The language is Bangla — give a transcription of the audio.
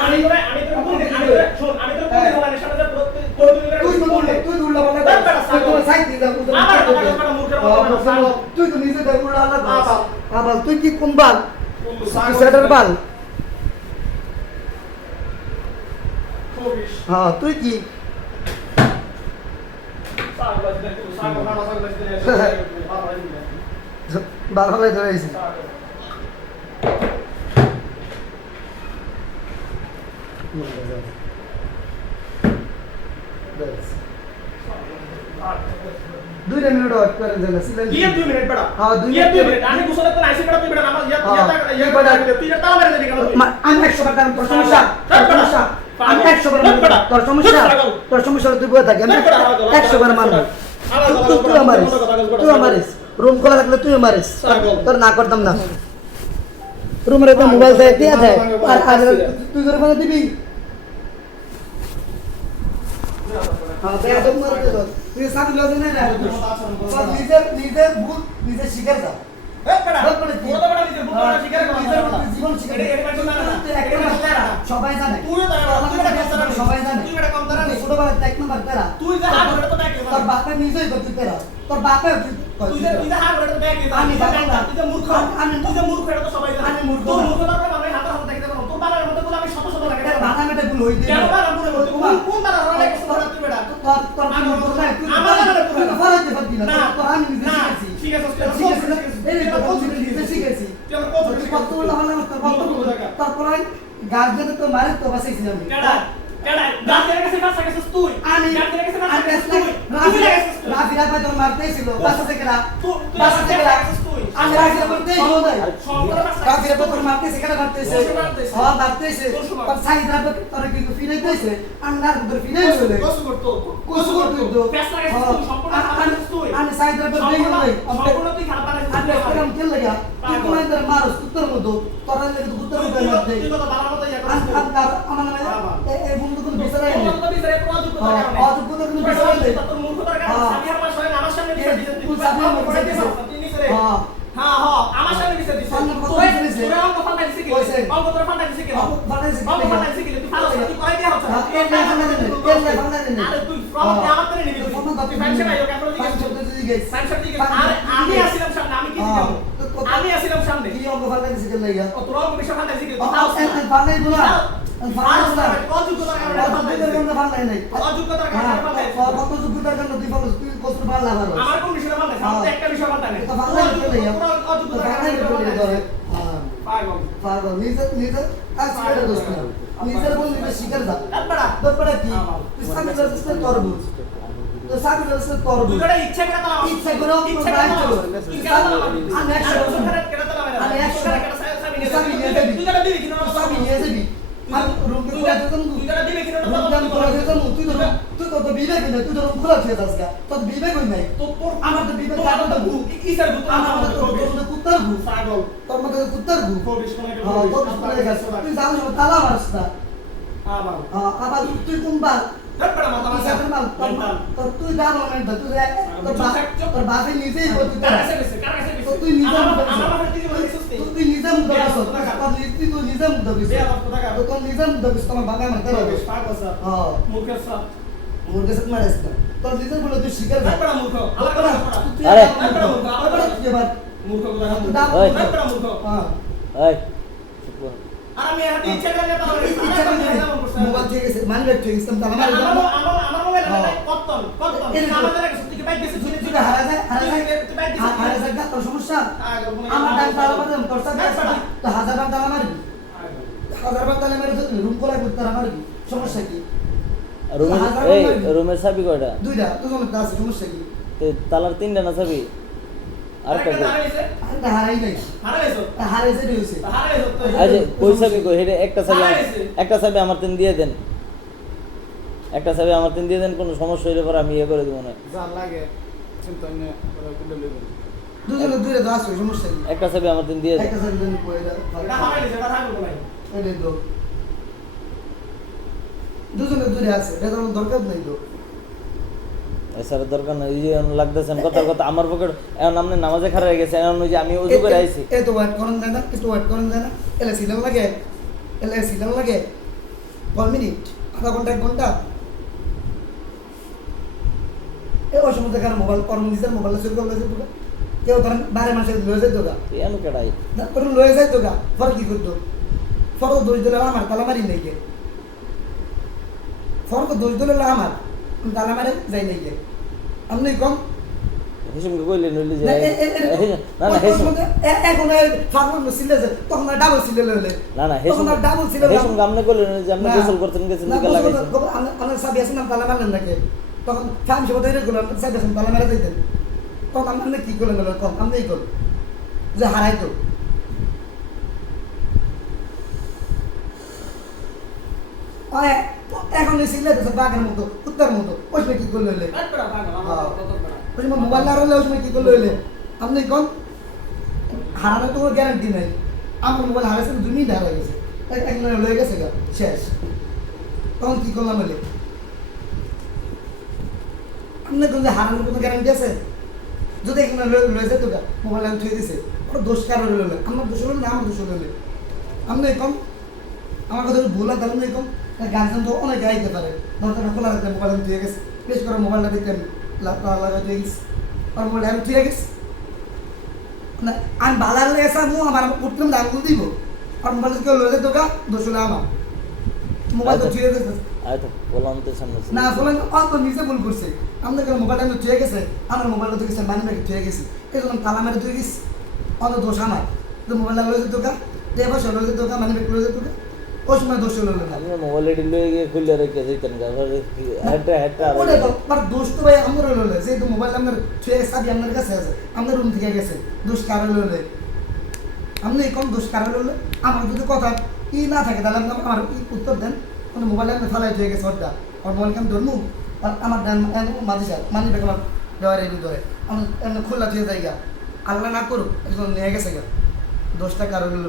আমি তো শোন আমি তো কোন রোমানের সাথে যে তুই দুল্লা বলে তুই সাইড দিয়ে দাও তুই তো নিজে দেখ উল্লা আল্লাহ আবাল তুই কি কোন বাল সেটার বাল হ্যাঁ তুই কি বারবারে ধরেছি দুইটা মিনিট ওয়েট করেন জানা সিলেন কি 2 মিনিট বড়া হ্যাঁ 2 মিনিট আমি গোসল করতে আইছি বড়া তুই বড়া আমার ইয়া বড়া তুই তাও মেরে দিবি আমি 100 বার তোর সমস্যা আমি 100 বার তোর সমস্যা তুই বলে থাকি আমি 100 বার মানব তুই আমারিস রুম খোলা থাকলে তুই আমারিস তোর না করতাম না রুমের একটা মোবাইল চাই দিয়া যায় আর তুই করে বলে দিবি হ্যাঁ বেয়াদব মারতে তো তুই সাথে লজে না রে সব নিজের ভুল নিজে শিকার যা জীবন শিকার সবাই জানে সবাই জানে ছোটবেলা এক নম্বর তেরা তোর বাপে নিজেই করতে তেরা তোর বাপে আমি মূর্খ আমি মূর্খ বাধা মেটে ভুল হইতে তারপরে গার্জেন তো মারে তো বাসাইছিলাম রাফিরা ভাই তোর মারতেছিল বাসা থেকে আমি রাফিরা করতেই রাফিরা তোর মারতেছে কেন মারতেছে হ্যাঁ মারতেছে তোর সাইদ রাফ তোর কি ফিনাইতেছে আন্নার তোর ফিনাই হইলে কসু করতো আমি সাইদ রাফ দেই নাই সম্পূর্ণ তুই খারাপ পারে আমি এরকম কেন লাগা তুই কোন তোর মারস কুত্তর মতো তোর লাগে তো কুত্তর মতো মারতে তুই তো ভালো মতো ইয়া করছিস আমার নামে এই বন্ধু কোন বিচারাই নেই অযোগ্যতা কোন বিচারাই নেই তোর মূর্খতার কারণে আমি আমার সামনে আমার সামনে বিচার দিছিস তুই সামনে হ্যাঁ আমার সামনে বিচার দিছিস তুই অঙ্ক ফান্ডা দিছিস কি অঙ্ক তোর ফান্ডা দিছিস কি অঙ্ক ফান্ডা দিছিস কি তুই ভালো তুই কই দিয়া হচ্ছে এর ফান্ডা দেন আরে তুই প্রবলেম আমার তো নিবি তুই ফ্যানশন আইও কেন দিছিস ফ্যানশন দিছিস আরে আমি আসিলাম সামনে আমি কি দিতাম আমি আসিলাম সামনে কি অঙ্ক ফান্ডা দিছিস কি লাগা ও তোর অঙ্ক বিষয় ফান্ডা দিছিস কি তুই ফান্ডাই বলা অযোগ্যতার কারণে তুই বলছ তুই কত ভালো লাগলো আমার কোন বিষয় ভালো লাগে একটা বিষয় ভালো লাগে তো ভালো লাগে অযোগ্যতার কারণে পাগল নিজে আসলে দোস্ত নিজের বল নিজে শিকার যা বড় কি তুই সামনে যাচ্ছে তরমুজ তো সামনে যাচ্ছে তরমুজ তুই করে ইচ্ছা করো আমি 100 তুই নিয়ে যাবি আমি রুম কে খোলা দিতাম তুই যারা দিবে কিনা রুম খোলা দিতাম তুই তো বিবেক না তুই তো রুম খোলা দিয়ে দাস গা তো বিবেক নাই তো আমার তো বিবেক কাটো তো ইসার ভূত আমার তো কুত্তার ভূত পাগল তোর মতে কুত্তার ভূত কবিস কোন একটা তুই জানিস তালা মারছ না আবার তুই কোনবার বড় মাথা মাথা তোর তুই জানো না তোর বাপে নিজেই বলতে তুই নিজে তুই নিজে মুদ্রা তোর তুই নিজে মুদ্রা তোর নিজে মুদ্রা তোমার বাবা মারতে হবে হ্যাঁ মূর্খের সাথ মারিস না তোর নিজে বলে তুই শিকার বড় মূর্খ আরে বড় মূর্খ আবার কি এবার মূর্খ কথা বড় মূর্খ হ্যাঁ এই আর আমি হাতে ইচ্ছা করে তো মোবাইল থেকে গেছে মানি ব্যাগ থেকে গেছে আমার মোবাইল কত আমাদের সত্যি কি বাইক দিছে তুই হারা যায় তোর সমস্যা আমার টাইম তালা বাদ তোর সাথে তো 1000 টাকা তালা মারবি 1000 টাকা তালা মারি রুম কোলা করতে মারবি সমস্যা কি রুমের চাবি কয়টা দুইটা তো আছে সমস্যা কি তে তালার তিনটা না চাবি আরেকটা হারাইছে দিয়েছে আরে কই চাবি কই হেডে একটা চাবি আমার তিন দিয়ে দেন কোনো সমস্যা হইলে পরে আমি ইয়ে করে দেব না যা লাগে চিন্তা নেই কুলে নেবেন দুইটা দাস সমস্যা কি একটা চাবি আমার তিন দিয়ে দেন একটা চাবি দেন কই এটা হারাইছে এটা থাকবে ভাই এই তো দুজনে আছে এটা দরকার নাই তো এসার দরকার নাই এই লাগতেছেন কথা আমার পকেট এখন আপনি নামাজে খাড়া হয়ে গেছে এখন ওই যে আমি ওযু করে আইছি এই তো ওয়েট করেন না একটু ওয়েট করেন না এলা সিলাম লাগে কয় মিনিট, আধা ঘন্টা, 1 ঘন্টা। ওই সময় থেকে মোবাইল নিজের মোবাইলে চুরি করে লয়ে যেত, কেউ ধরেন 12 মাসে লয়ে যেত গা, এমন কেডাই তারপরে লয়ে যাইতো গা, পরে কি করতো? ফরক দোষ দিলে আমার তালা মারি নাই গে, ফরক দোষ দিলে আমার তালা মারে যাই নাই গে। আপনি কম হিসুমকে কইলে নইলে যে না, না না হিসুম এখন ফার্মার সিলে যে তখন ডাবল সিলে লইলে না না হিসুম তখন ডাবল সিলে হিসুম আমনে কইলে যে আপনি গোসল করতেন গেছেন দিকে লাগাইছেন আমার সাবি আছে না তালা মারলেন নাকি? তখন ফ্যান সব ধরে গেলাম সাবি আছে তালা মারা যাইতেন, তখন আপনি কি করলেন? কম আপনি কম যে হারাইতো এখন সিলে বাঘের মতো কুত্তার মতো, ওই সময় কি করলে ওই সময় মোবাইল না হলে ওই সময় কি করলে হইলে আপনি কোন হারানোর তো কোনো গ্যারান্টি নাই। আমার মোবাইল হারাইছে 2 মিনিট হারাই গেছে, একজন লয়ে গেছে গা, শেষ। তখন কি করলাম বলে আপনি কোন যে হারানোর কোনো গ্যারান্টি আছে? যদি এখানে লয়ে যেত গা, মোবাইল আমি থুয়ে দিছে, ওটা দোষ কারো লইলে, আমার দোষ হলো না, আমার দোষ হইলে আপনি কম আমার কথা ভুল হয় তাহলে কম। গার্জেন তো অনেক গাইতে পারে, দরকার খোলা রাখতে মোবাইল আমি থুয়ে গেছে, বেশ করে মোবাইলটা দেখতে লাগাই দিয়ে গেছি, আর মোবাইল আমি থুয়ে গেছি। না আমি বালার এসা মু আমার উঠলাম আঙ্গুল দিব, আর মোবাইল কেউ লয়ে যেত গা, দোষ হলো আমার, মোবাইল তো থুয়ে গেছে। আইতো বললাম তো সামনে না বলেন অল্প নিজে ভুল করছে, আমাদের মোবাইলটা আমি থুয়ে গেছে, আমার মোবাইলটা তো গেছে মানি ব্যাগে থুয়ে গেছি, এই জন্য তালা মেরে থুয়ে গেছি, অত দোষ আমার। তো মোবাইলটা লয়ে যেত গা, বসে লয়ে যেত গা, মানি ব্যাগ লয়ে যেত গা, ওই সময় দোষ হলো না। আপনি মোবাইল এটি লয়ে গিয়ে খুলে রেখে যেতেন গা হেডটা হেডটা ওটা তো আর দোষ তো ভাই আমার হলো না, যেহেতু মোবাইল আপনার থুয়ে সাবি আপনার কাছে আছে, আপনার রুম থেকে গেছে, দোষ কারো হলো না। আপনি কম দোষ কারো হলো, আমার যদি কথা ই না থাকে তাহলে আপনি আমার উত্তর দেন, মানে মোবাইল আপনি ফালাই থুয়ে গেছে ওটা, আর মোবাইলকে আমি ধরবো, আর আমার মাঝে সার মানি ব্যাগ আমার দেওয়ার এই ধরে আমি খোলা থুয়ে যাই গা, আল্লাহ না করুক একজন নিয়ে গেছে গা, দোষটা কারো হলো।